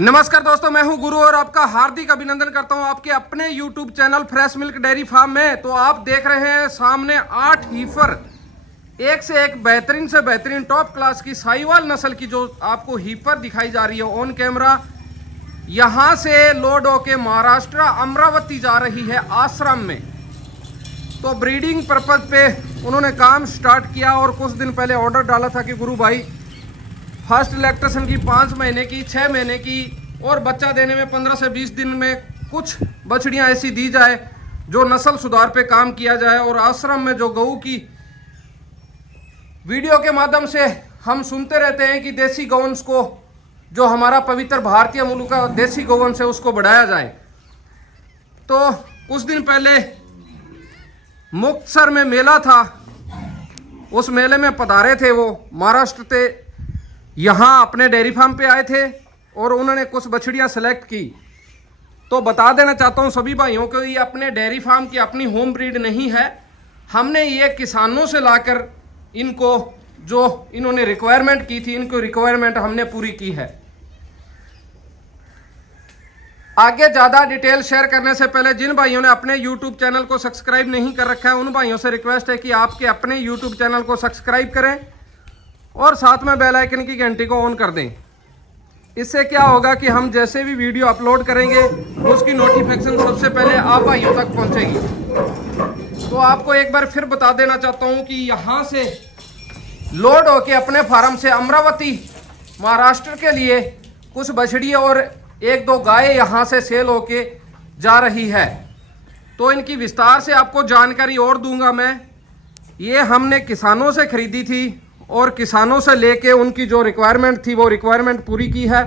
नमस्कार दोस्तों, मैं हूं गुरु और आपका हार्दिक अभिनंदन करता हूं आपके अपने YouTube channel fresh milk dairy farm में। तो आप देख रहे हैं सामने 8 हीफर, एक से एक बेहतरीन से बेहतरीन टॉप क्लास की साहिवाल नस्ल की जो आपको हीफर दिखाई जा रही है ऑन कैमरा। यहां से लोड होके महाराष्ट्र अमरावती जा रही है आश्रम में। तो ब्रीडिंग पर्पज पे उन्होंने काम स्टार्ट किया और कुछ दिन पहले ऑर्डर डाला था कि गुरु भाई फर्स्ट लैक्टेशन की 5 महीने की, 6 महीने की और बच्चा देने में 15 से 20 दिन में कुछ बछड़ियां ऐसी दी जाए जो नस्ल सुधार पे काम किया जाए। और आश्रम में जो गऊ की वीडियो के माध्यम से हम सुनते रहते हैं कि देसी गौवंश को, जो हमारा पवित्र भारतीय मूल का देसी गौवंश है, उसको बढ़ाया जाए। तो कुछ दिन पहले मुक्तसर में मेला था, उस मेले में पधारे थे वो महाराष्ट्र से, यहाँ अपने डेयरी फार्म पे आए थे और उन्होंने कुछ बछड़ियाँ सेलेक्ट की। तो बता देना चाहता हूँ सभी भाइयों को, ये अपने डेयरी फार्म की अपनी होम ब्रीड नहीं है। हमने ये किसानों से लाकर इनको, जो इन्होंने रिक्वायरमेंट की थी, इनको रिक्वायरमेंट हमने पूरी की है। आगे ज़्यादा डिटेल शेयर करने से पहले जिन भाइयों ने अपने YouTube चैनल को सब्सक्राइब नहीं कर रखा है, उन भाइयों से रिक्वेस्ट है कि आपके अपने YouTube चैनल को सब्सक्राइब करें और साथ में बेल आइकन की घंटी को ऑन कर दें। इससे क्या होगा कि हम जैसे भी वीडियो अपलोड करेंगे उसकी नोटिफिकेशन सबसे पहले आप भाइयों तक पहुंचेगी। तो आपको एक बार फिर बता देना चाहता हूं कि यहां से लोड होके अपने फार्म से अमरावती महाराष्ट्र के लिए कुछ बछड़ी और 1-2 गाय यहां से सेल होके जा रही है। तो इनकी विस्तार से आपको जानकारी और दूंगा मैं। ये हमने किसानों से खरीदी थी और किसानों से लेके उनकी जो रिक्वायरमेंट थी वो रिक्वायरमेंट पूरी की है,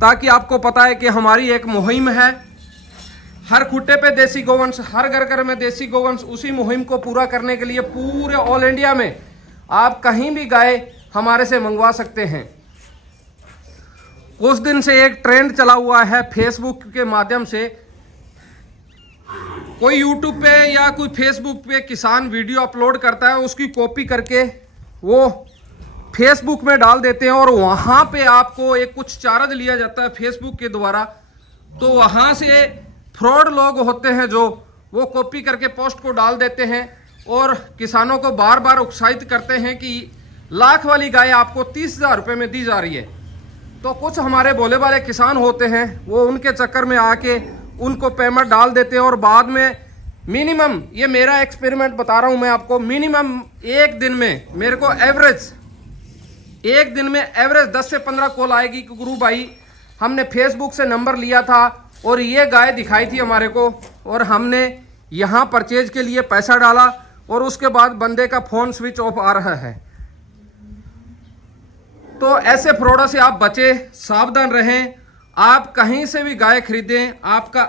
ताकि आपको पता है कि हमारी एक मुहिम है, हर खुट्टे पे देसी गोवंश, हर घर घर में देसी गोवंश। उसी मुहिम को पूरा करने के लिए पूरे ऑल इंडिया में आप कहीं भी गाय हमारे से मंगवा सकते हैं। कुछ दिन से एक ट्रेंड चला हुआ है फेसबुक के माध्यम से, कोई यूट्यूब पे या कोई फेसबुक पे किसान वीडियो अपलोड करता है, उसकी कॉपी करके वो फेसबुक में डाल देते हैं और वहाँ पे आपको एक कुछ चार्ज लिया जाता है फेसबुक के द्वारा। तो वहाँ से फ्रॉड लोग होते हैं जो वो कॉपी करके पोस्ट को डाल देते हैं और किसानों को बार बार उत्साहित करते हैं कि लाख वाली गाय आपको 30,000 रुपये में दी जा रही है। तो कुछ हमारे भोले वाले किसान होते हैं, वो उनके चक्कर में आके उनको पेमेंट डाल देते हैं और बाद में मिनिमम, ये मेरा एक्सपेरिमेंट बता रहा हूं मैं आपको, मिनिमम एक दिन में मेरे को एक दिन में एवरेज 10 से 15 कॉल आएगी कि गुरु भाई हमने फेसबुक से नंबर लिया था और ये गाय दिखाई थी हमारे को और हमने यहाँ परचेज के लिए पैसा डाला और उसके बाद बंदे का फ़ोन स्विच ऑफ आ रहा है। तो ऐसे फ्रॉडों से आप बचे, सावधान रहें। आप कहीं से भी गाय खरीदें, आपका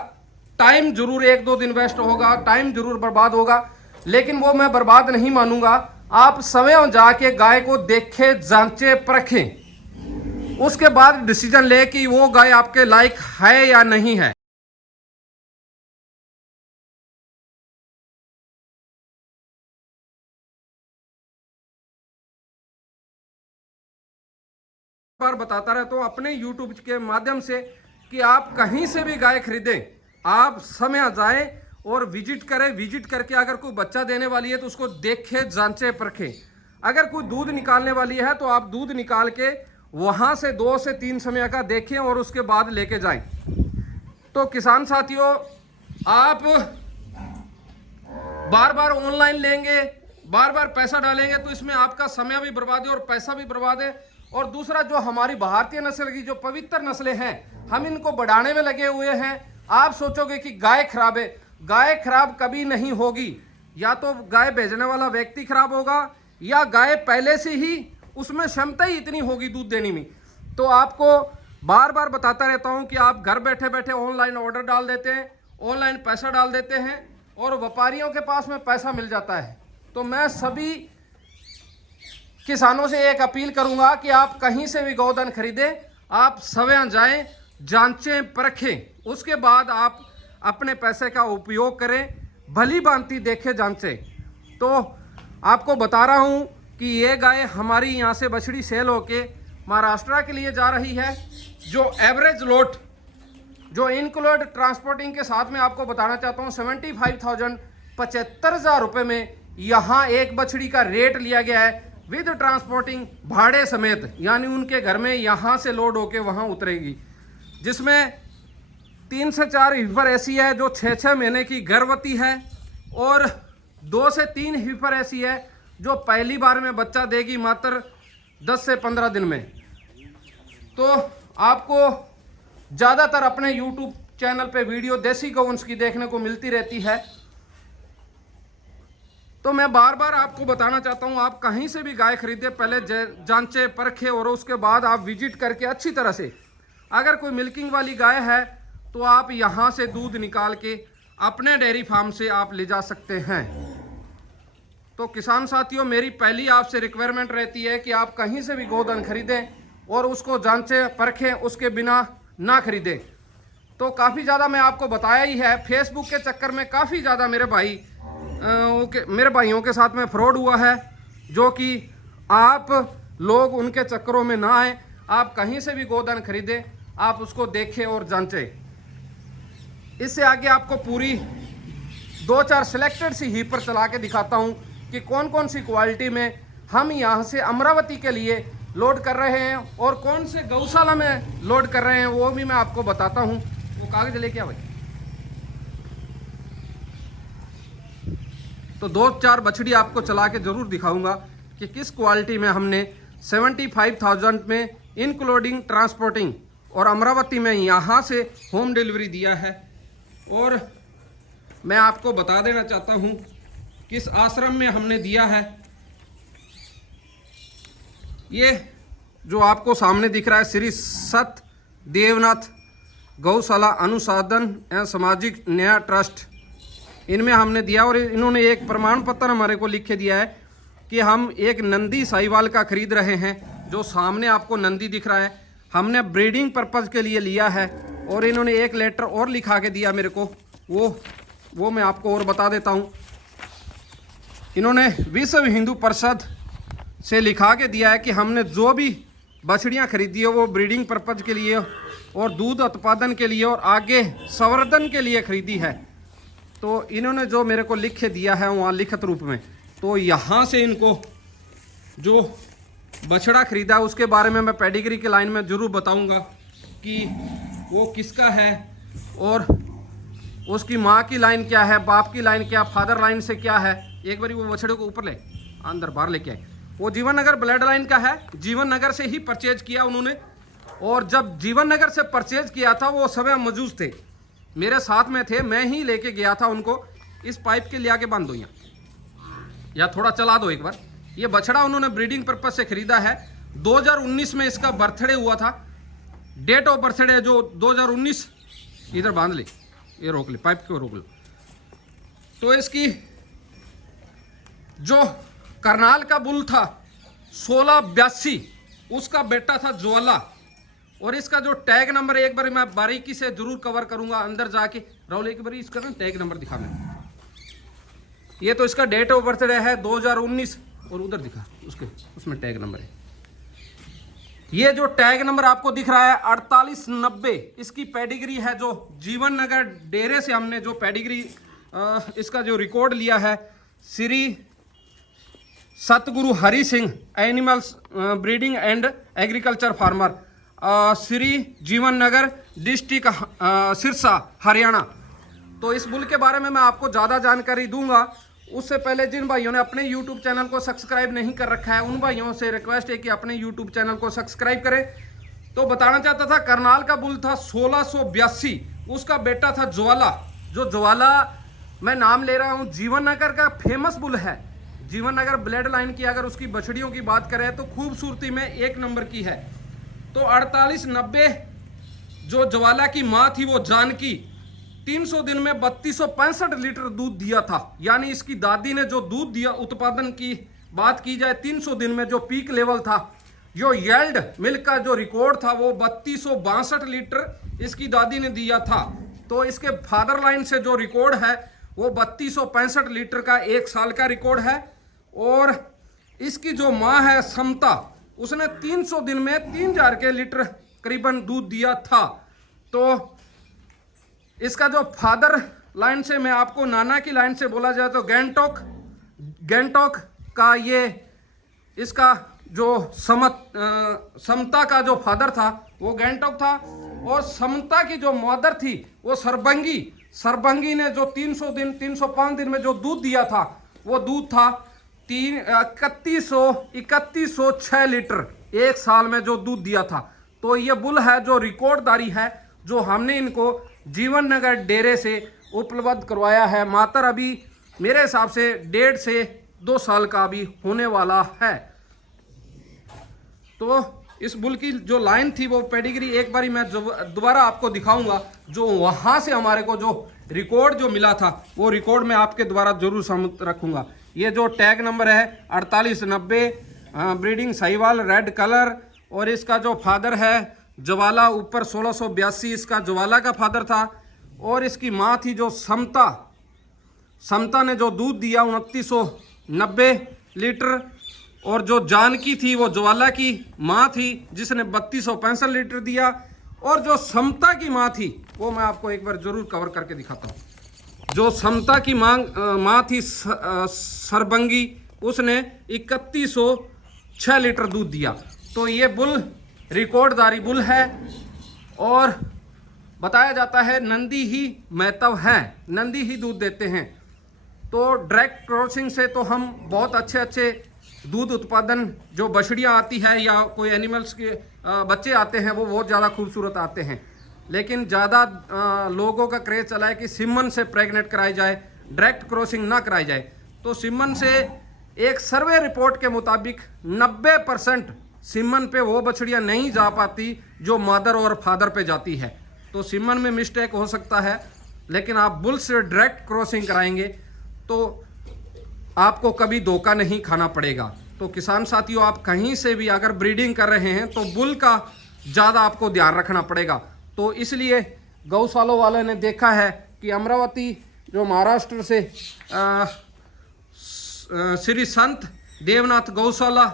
टाइम जरूर 1-2 दिन वेस्ट होगा, टाइम जरूर बर्बाद होगा, लेकिन वो मैं बर्बाद नहीं मानूंगा। आप समय जाके गाय को देखें, जांचें, परखें, उसके बाद डिसीजन ले कि वो गाय आपके लायक है या नहीं है। बार बताता रहता हूँ अपने YouTube के माध्यम से कि आप कहीं से भी गाय खरीदें, आप समय जाएं और विजिट करें। विजिट करके अगर कोई बच्चा देने वाली है तो उसको देखें, जांचें, परखें। अगर कोई दूध निकालने वाली है तो आप दूध निकाल के वहाँ से 2 से 3 समय का देखें और उसके बाद लेके जाएं। तो किसान साथियों, आप बार बार ऑनलाइन लेंगे, बार बार पैसा डालेंगे तो इसमें आपका समय भी बर्बाद है और पैसा भी बर्बाद है। और दूसरा, जो हमारी भारतीय नस्ल की जो पवित्र नस्लें हैं, हम इनको बढ़ाने में लगे हुए हैं। आप सोचोगे कि गाय खराब है, गाय खराब कभी नहीं होगी। या तो गाय भेजने वाला व्यक्ति खराब होगा या गाय पहले से ही उसमें क्षमता ही इतनी होगी दूध देने में। तो आपको बार बार बताता रहता हूं कि आप घर बैठे बैठे ऑनलाइन ऑर्डर डाल देते हैं, ऑनलाइन पैसा डाल देते हैं और व्यापारियों के पास में पैसा मिल जाता है। तो मैं सभी किसानों से एक अपील करूंगा कि आप कहीं से भी गौधन खरीदें, आप समय जाएं, जांचें, परखें, उसके बाद आप अपने पैसे का उपयोग करें, भली भांति देखें, जांचें। तो आपको बता रहा हूं कि ये गाय हमारी यहाँ से बछड़ी सेल होके महाराष्ट्र के लिए जा रही है। जो एवरेज लोड जो इंक्लूड ट्रांसपोर्टिंग के साथ में आपको बताना चाहता हूँ 75,000 75,000 रुपये में यहाँ एक बछड़ी का रेट लिया गया है विद ट्रांसपोर्टिंग भाड़े समेत, यानी उनके घर में यहाँ से लोड होके वहाँ उतरेगी, जिसमें 3 से 4 हीफर ऐसी है जो 6-6 महीने की गर्भवती है और 2 से 3 हीफर ऐसी है जो पहली बार में बच्चा देगी मात्र 10 से 15 दिन में। तो आपको ज़्यादातर अपने YouTube चैनल पे वीडियो देसी गौवंश की देखने को मिलती रहती है, तो मैं बार बार आपको बताना चाहता हूँ आप कहीं से भी गाय खरीदे पहले जांचे परखे और उसके बाद आप विजिट करके अच्छी तरह से, अगर कोई मिल्किंग वाली गाय है तो आप यहाँ से दूध निकाल के अपने डेयरी फार्म से आप ले जा सकते हैं। तो किसान साथियों, मेरी पहली आपसे रिक्वायरमेंट रहती है कि आप कहीं से भी गोधन खरीदें और उसको जांचे परखें, उसके बिना ना खरीदें। तो काफ़ी ज़्यादा मैं आपको बताया ही है, फेसबुक के चक्कर में काफ़ी ज़्यादा मेरे भाइयों के साथ में फ्रॉड हुआ है, जो कि आप लोग उनके चक्करों में ना आए। आप कहीं से भी गोधन खरीदें, आप उसको देखें और जांचें। इससे आगे आपको पूरी 2-4 सिलेक्टेड सी हीपर चला के दिखाता हूं कि कौन कौन सी क्वालिटी में हम यहां से अमरावती के लिए लोड कर रहे हैं और कौन से गौशाला में लोड कर रहे हैं, वो भी मैं आपको बताता हूं। वो कागज लेके आ भाई। तो 2-4 बछड़ी आपको चला के जरूर दिखाऊंगा कि किस क्वालिटी में हमने 75,000 में इंक्लूडिंग ट्रांसपोर्टिंग और अमरावती में यहाँ से होम डिलीवरी दिया है। और मैं आपको बता देना चाहता हूँ किस आश्रम में हमने दिया है। ये जो आपको सामने दिख रहा है श्री सत देवनाथ गौशाला अनुसंधान एवं सामाजिक न्याय ट्रस्ट, इनमें हमने दिया। और इन्होंने एक प्रमाण पत्र हमारे को लिख के दिया है कि हम एक नंदी साहिवाल का खरीद रहे हैं। जो सामने आपको नंदी दिख रहा है हमने ब्रीडिंग पर्पज़ के लिए लिया है। और इन्होंने एक लेटर और लिखा के दिया मेरे को, वो मैं आपको और बता देता हूँ। इन्होंने विश्व हिंदू परिषद से लिखा के दिया है कि हमने जो भी बछड़ियाँ खरीदी है वो ब्रीडिंग पर्पज़ के लिए और दूध उत्पादन के लिए और आगे संवर्धन के लिए खरीदी है। तो इन्होंने जो मेरे को लिख के दिया है वहाँ लिखित रूप में, तो यहाँ से इनको जो बछड़ा खरीदा उसके बारे में मैं पेडिग्री के लाइन में ज़रूर बताऊंगा कि वो किसका है और उसकी माँ की लाइन क्या है, बाप की लाइन क्या, फादर लाइन से क्या है। एक बारी वो बछड़े को ऊपर ले अंदर बाहर लेके आए। वो जीवन नगर ब्लड लाइन का है, जीवन नगर से ही परचेज किया उन्होंने। और जब जीवन नगर से परचेज किया था वो समय मौजूद थे, मेरे साथ में थे, मैं ही लेके गया था उनको। इस पाइप के ले आके बांध दो यहाँ या थोड़ा चला दो एक बार। ये बछड़ा उन्होंने ब्रीडिंग पर्पज से खरीदा है। 2019 में इसका बर्थडे हुआ था, डेट ऑफ बर्थडे जो 2019। इधर बांध ले, ये रोक ले, पाइप को रोक लो। तो इसकी जो करनाल का बुल था 1682, उसका बेटा था ज्वाला। और इसका जो टैग नंबर एक बार मैं बारीकी से जरूर कवर करूंगा अंदर जाके। राहुल एक बार इसका ना टैग नंबर दिखा मैं। ये तो इसका डेट ऑफ बर्थडे है 2019 और उधर दिखा उसके, उसमें टैग नंबर है। ये जो टैग नंबर आपको दिख रहा है 4890, इसकी पेडिग्री है जो जीवन नगर डेरे से हमने जो पेडिग्री इसका जो रिकॉर्ड लिया है श्री सतगुरु Hari Singh animals breeding and agriculture farmer, Shri जीवन नगर डिस्ट्रिक्ट सिरसा हरियाणा। तो इस बुल के बारे में मैं आपको ज़्यादा जानकारी दूंगा। उससे पहले जिन भाइयों ने अपने YouTube चैनल को सब्सक्राइब नहीं कर रखा है उन भाइयों से रिक्वेस्ट है कि अपने YouTube चैनल को सब्सक्राइब करें। तो बताना चाहता था करनाल का बुल था 1682, उसका बेटा था ज्वाला। जो ज्वाला मैं नाम ले रहा हूँ जीवन नगर का फेमस बुल है। जीवन नगर ब्लड लाइन की अगर उसकी बछड़ियों की बात करें तो खूबसूरती में 1 नंबर की है। तो 4890 जो ज्वाला की माँ थी वो जानकी 300 दिन में 3265 लीटर दूध दिया था। यानी इसकी दादी ने जो दूध दिया, उत्पादन की बात की जाए 300 दिन में जो पीक लेवल था, जो येल्ड मिल्क का जो रिकॉर्ड था वो 3262 लीटर इसकी दादी ने दिया था। तो इसके फादर लाइन से जो रिकॉर्ड है वो 3265 लीटर का 1 साल का रिकॉर्ड है। और इसकी जो माँ है समता, उसने 300 दिन में 3000 के लीटर करीबन दूध दिया था। तो इसका जो फादर लाइन से मैं आपको नाना की लाइन से बोला जाए तो गैंगटॉक का ये इसका जो समता का जो फादर था वो गैंगटॉक था, और समता की जो मदर थी वो सरबंगी ने जो 305 दिन में जो दूध दिया था वो दूध था 3106 लीटर एक साल में जो दूध दिया था। तो ये बुल है जो रिकॉर्डदारी है जो हमने इनको जीवन नगर डेरे से उपलब्ध करवाया है। मात्र अभी मेरे हिसाब से 1.5 से 2 साल का अभी होने वाला है। तो इस बुल की जो लाइन थी वो पेडिग्री एक बारी मैं दोबारा आपको दिखाऊंगा, जो वहां से हमारे को जो रिकॉर्ड जो मिला था वो रिकॉर्ड मैं आपके द्वारा जरूर सामने रखूंगा। ये जो टैग नंबर है 4890, ब्रीडिंग साहिवाल रेड कलर, और इसका जो फादर है जवाला ऊपर 1682 इसका जवाला का फादर था, और इसकी माँ थी जो समता ने जो दूध दिया 2990 लीटर, और जो जानकी थी वो ज्वाला की माँ थी जिसने 3265 लीटर दिया, और जो समता की माँ थी वो मैं आपको एक बार जरूर कवर करके दिखाता हूँ। जो समता की माँ थी सरबंगी, उसने 3106 लीटर दूध दिया। तो ये बुल रिकॉर्डदारी बुल है, और बताया जाता है नंदी ही महतव हैं, नंदी ही दूध देते हैं। तो डायरेक्ट क्रॉसिंग से तो हम बहुत अच्छे दूध उत्पादन जो बछड़ियाँ आती है या कोई एनिमल्स के बच्चे आते हैं वो बहुत ज़्यादा खूबसूरत आते हैं, लेकिन ज़्यादा लोगों का क्रेज चला है कि सिमन से प्रेग्नेंट कराई जाए, डायरेक्ट क्रॉसिंग ना कराई जाए। तो सिमन से एक सर्वे रिपोर्ट के मुताबिक 90% सिमन पे वो बछड़ियाँ नहीं जा पाती जो मदर और फादर पे जाती है। तो सिमन में मिस्टेक हो सकता है, लेकिन आप बुल से डायरेक्ट क्रॉसिंग कराएंगे तो आपको कभी धोखा नहीं खाना पड़ेगा। तो किसान साथियों, आप कहीं से भी अगर ब्रीडिंग कर रहे हैं तो बुल का ज़्यादा आपको ध्यान रखना पड़ेगा। तो इसलिए गौशालों वाले ने देखा है कि अमरावती जो महाराष्ट्र से श्री संत देवनाथ गौशाला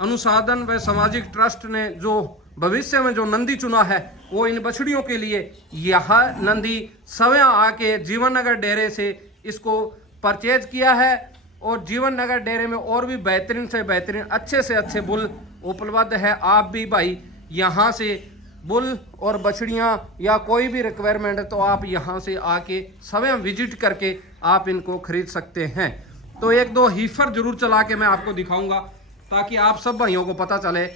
अनुसंधान व सामाजिक ट्रस्ट ने जो भविष्य में जो नंदी चुना है वो इन बछड़ियों के लिए यह नंदी सवें आके जीवन नगर डेरे से इसको परचेज किया है, और जीवन नगर डेरे में और भी बेहतरीन से बेहतरीन अच्छे से अच्छे बुल उपलब्ध है। आप भी भाई यहाँ से बुल और बछड़ियाँ या कोई भी रिक्वायरमेंट है तो आप यहाँ से आके स्वयं विजिट करके आप इनको खरीद सकते हैं। तो 1-2 हीफर जरूर चला के मैं आपको दिखाऊंगा ताकि आप सब भाइयों को पता चले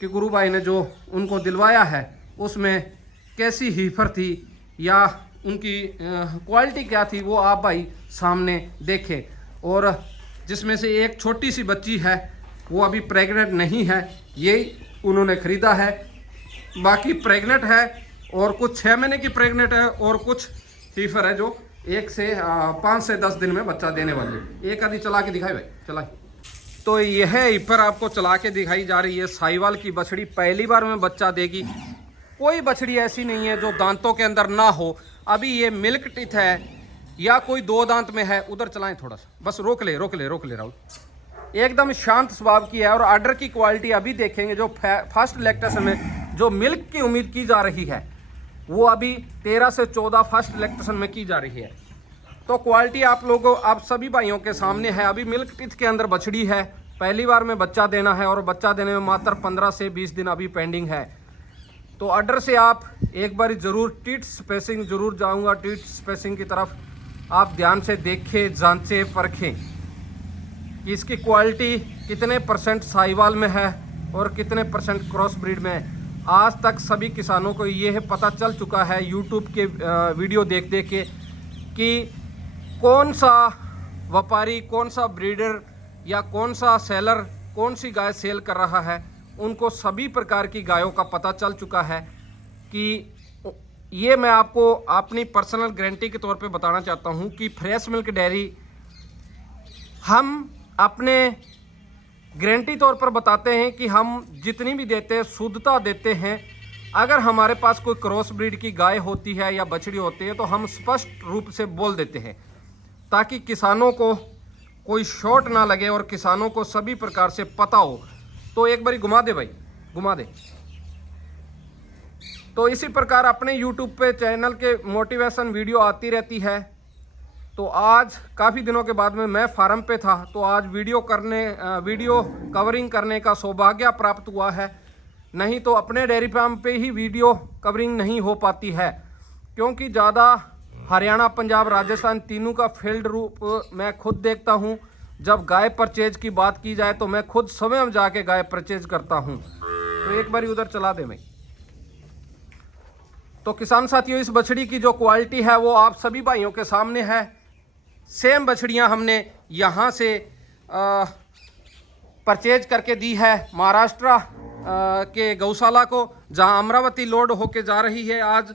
कि गुरु भाई ने जो उनको दिलवाया है उसमें कैसी हीफर थी या उनकी क्वालिटी क्या थी, वो आप भाई सामने देखें। और जिसमें से एक छोटी सी बच्ची है वो अभी प्रेग्नेंट नहीं है, यही उन्होंने ख़रीदा है। बाकी प्रेग्नेंट है और कुछ 6 महीने की प्रेग्नेंट है, और कुछ हीफर है जो 5 से 10 दिन में बच्चा देने वाली। एक आदि चला के दिखाई भाई, चला। तो यह हीफर आपको चला के दिखाई जा रही है। साहिवाल की बछड़ी पहली बार में बच्चा देगी। कोई बछड़ी ऐसी नहीं है जो दांतों के अंदर ना हो। अभी ये मिल्क टीथ है या कोई 2 दांत में है, उधर चलाएं थोड़ा सा, बस रोक ले राहुल। एकदम शांत स्वभाव की है, और आर्डर की क्वालिटी अभी देखेंगे। जो फर्स्ट लैक्टेशन में जो मिल्क की उम्मीद की जा रही है वो अभी 13 से 14 फर्स्ट लैक्टेशन में की जा रही है। तो क्वालिटी आप लोगों आप सभी भाइयों के सामने है। अभी मिल्क टीथ के अंदर बछड़ी है, पहली बार में बच्चा देना है, और बच्चा देने में मात्र 15 से 20 दिन अभी पेंडिंग है। तो ऑर्डर से आप एक बार जरूर टीथ स्पेसिंग जरूर जाऊंगा, टीथ स्पेसिंग की तरफ आप ध्यान से देखें, जांचें, परखें कि इसकी क्वालिटी कितने % साहिवाल में है और कितने % क्रॉस ब्रीड में है। आज तक सभी किसानों को यह पता चल चुका है यूट्यूब के वीडियो देख के कि कौन सा व्यापारी, कौन सा ब्रीडर या कौन सा सेलर कौन सी गाय सेल कर रहा है। उनको सभी प्रकार की गायों का पता चल चुका है कि ये मैं आपको अपनी पर्सनल गारंटी के तौर पे बताना चाहता हूँ कि फ्रेश मिल्क डेयरी हम अपने गारंटी तौर पर बताते हैं कि हम जितनी भी देते हैं शुद्धता देते हैं। अगर हमारे पास कोई क्रॉस ब्रीड की गाय होती है या बछड़ी होती है तो हम स्पष्ट रूप से बोल देते हैं ताकि किसानों को कोई शॉर्ट ना लगे और किसानों को सभी प्रकार से पता हो। तो एक बारी घुमा दे भाई, घुमा दे। तो इसी प्रकार अपने यूट्यूब पे चैनल के मोटिवेशन वीडियो आती रहती है। तो आज काफ़ी दिनों के बाद में मैं फार्म पे था, तो आज वीडियो कवरिंग करने का सौभाग्य प्राप्त हुआ है। नहीं तो अपने डेयरी फार्म पे ही वीडियो कवरिंग नहीं हो पाती है, क्योंकि ज़्यादा हरियाणा, पंजाब, राजस्थान तीनों का फील्ड रूप मैं खुद देखता हूँ। जब गाय परचेज की बात की जाए तो मैं खुद स्वयं जाके गाय परचेज करता हूँ। तो एक बारी उधर चला दे मैं। तो किसान साथियों, इस बछड़ी की जो क्वालिटी है वो आप सभी भाइयों के सामने है। सेम बछड़ियाँ हमने यहाँ से परचेज करके दी है महाराष्ट्र के गौशाला को, जहाँ अमरावती लोड होके जा रही है आज।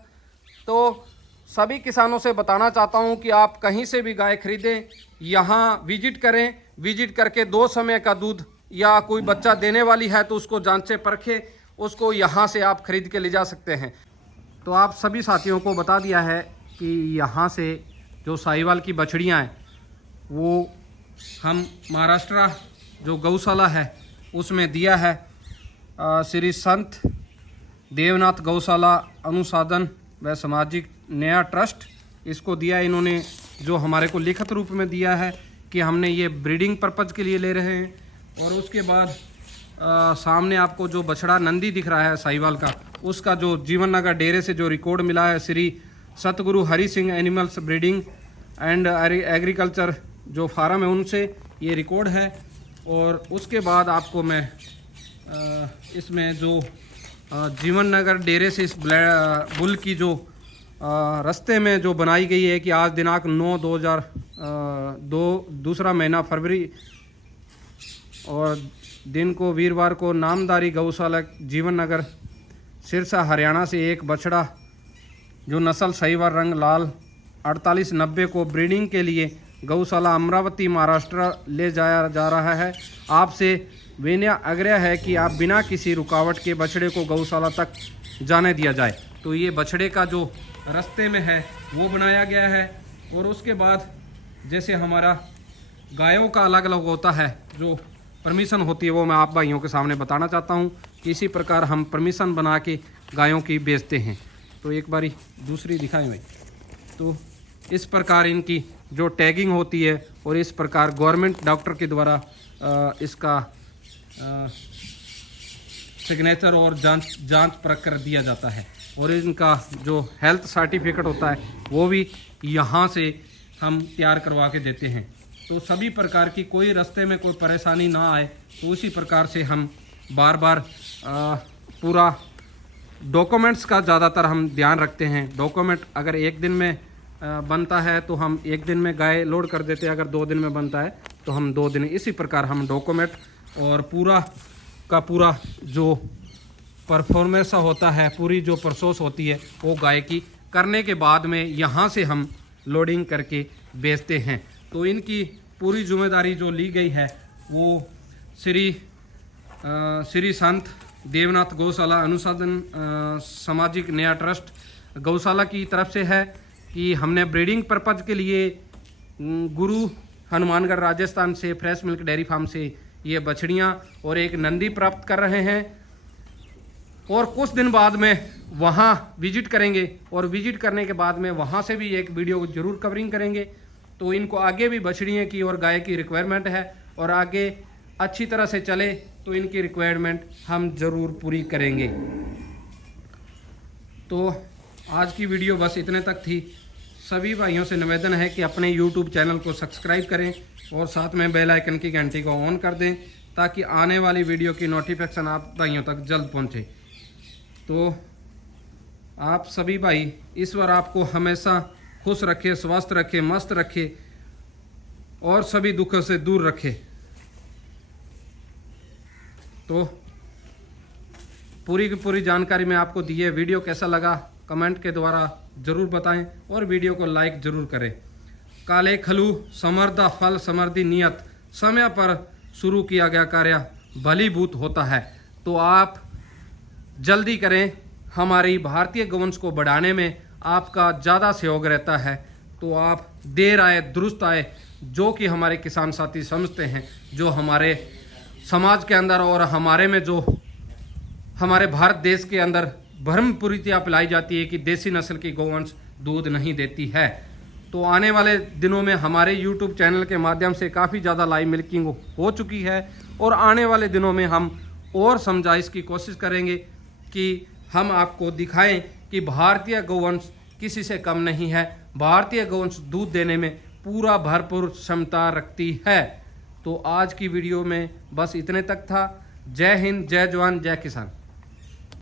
तो सभी किसानों से बताना चाहता हूँ कि आप कहीं से भी गाय खरीदें, यहाँ विजिट करें। विजिट करके 2 समय का दूध या कोई बच्चा देने वाली है तो उसको जांचे परखे, उसको यहाँ से आप खरीद के ले जा सकते हैं। तो आप सभी साथियों को बता दिया है कि यहाँ से जो साहिवाल की बछड़ियाँ हैं वो हम महाराष्ट्र जो गौशाला है उसमें दिया है। श्री संत देवनाथ गौशाला अनुसंधान व सामाजिक न्याय ट्रस्ट, इसको दिया है इन्होंने, जो हमारे को लिखित रूप में दिया है कि हमने ये ब्रीडिंग पर्पज़ के लिए ले रहे हैं। और उसके बाद सामने आपको जो बछड़ा नंदी दिख रहा है साहिवाल का, उसका जो जीवन नगर डेरे से जो रिकॉर्ड मिला है, श्री सतगुरु Hari Singh animals breeding and agriculture जो फार्म है उनसे ये रिकॉर्ड है। और उसके बाद आपको मैं इसमें जो जीवन नगर डेरे से इस बुल की जो रास्ते में जो बनाई गई है कि आज दिनांक 9/2002 दूसरा महीना फरवरी और दिन को वीरवार को नामदारी गौशाला जीवन नगर सिरसा हरियाणा से एक बछड़ा जो नस्ल साहिवाल रंग लाल 4890 को ब्रीडिंग के लिए गौशाला अमरावती महाराष्ट्र ले जाया जा रहा है। आपसे विनय आग्रह है कि आप बिना किसी रुकावट के बछड़े को गौशाला तक जाने दिया जाए। तो ये बछड़े का जो रास्ते में है वो बनाया गया है। और उसके बाद जैसे हमारा गायों का अलग अलग होता है जो परमिशन होती है, वो मैं आप भाइयों के सामने बताना चाहता हूँ कि इसी प्रकार हम परमिशन बना के गायों की बेचते हैं। तो एक बारी दूसरी दिखाएं भाई। तो इस प्रकार इनकी जो टैगिंग होती है और इस प्रकार गवर्नमेंट डॉक्टर के द्वारा इसका सिग्नेचर और जांच परख कर दिया जाता है। और इनका जो हेल्थ सर्टिफिकेट होता है वो भी यहाँ से हम तैयार करवा के देते हैं। तो सभी प्रकार की कोई रास्ते में कोई परेशानी ना आए, तो उसी प्रकार से हम बार बार पूरा डॉक्यूमेंट्स का ज़्यादातर हम ध्यान रखते हैं। डॉक्यूमेंट अगर 1 दिन में बनता है तो हम 1 दिन में गाय लोड कर देते हैं, अगर 2 दिन में बनता है तो हम 2 दिन। इसी प्रकार हम डॉक्यूमेंट और पूरा का पूरा जो परफॉर्मेंस होता है, पूरी जो प्रोसेस होती है वो गाय की करने के बाद में यहाँ से हम लोडिंग करके बेचते हैं। तो इनकी पूरी जिम्मेदारी जो ली गई है वो श्री संत देवनाथ गौशाला अनुसंधान सामाजिक न्याय ट्रस्ट गौशाला की तरफ से है कि हमने ब्रीडिंग पर्पज़ के लिए गुरु हनुमानगढ़ राजस्थान से फ्रेश मिल्क डेयरी फार्म से ये बछड़ियाँ और एक नंदी प्राप्त कर रहे हैं। और कुछ दिन बाद में वहाँ विजिट करेंगे और विजिट करने के बाद में वहाँ से भी एक वीडियो जरूर कवरिंग करेंगे। तो इनको आगे भी बछड़ियों की और गाय की रिक्वायरमेंट है और आगे अच्छी तरह से चले तो इनकी रिक्वायरमेंट हम ज़रूर पूरी करेंगे। तो आज की वीडियो बस इतने तक थी। सभी भाइयों से निवेदन है कि अपने YouTube चैनल को सब्सक्राइब करें और साथ में बेल आइकन की घंटी को ऑन कर दें ताकि आने वाली वीडियो की नोटिफिकेशन आप भाइयों तक जल्द पहुंचे। तो आप सभी भाई, ईश्वर आपको हमेशा खुश रखे, स्वस्थ रखे, मस्त रखे और सभी दुखों से दूर रखे। तो पूरी की पूरी जानकारी मैं आपको दी है। वीडियो कैसा लगा कमेंट के द्वारा जरूर बताएं और वीडियो को लाइक जरूर करें। काले खलू समर्दा फल समर्दी नियत, समय पर शुरू किया गया कार्य भलीभूत होता है। तो आप जल्दी करें, हमारी भारतीय गौवंश को बढ़ाने में आपका ज़्यादा सहयोग रहता है। तो आप देर आए दुरुस्त आए, जो कि हमारे किसान साथी समझते हैं, जो हमारे समाज के अंदर और हमारे में जो हमारे भारत देश के अंदर भ्रमपुरीतियाँ पिलाई जाती है कि देसी नस्ल की गौवंश दूध नहीं देती है। तो आने वाले दिनों में हमारे YouTube चैनल के माध्यम से काफ़ी ज़्यादा लाइव मिल्किंग हो चुकी है और आने वाले दिनों में हम और समझाइश की कोशिश करेंगे कि हम आपको दिखाएं कि भारतीय गौवंश किसी से कम नहीं है। भारतीय गौवंश दूध देने में पूरा भरपूर क्षमता रखती है। तो आज की वीडियो में बस इतने तक था। जय हिंद, जय जवान, जय किसान।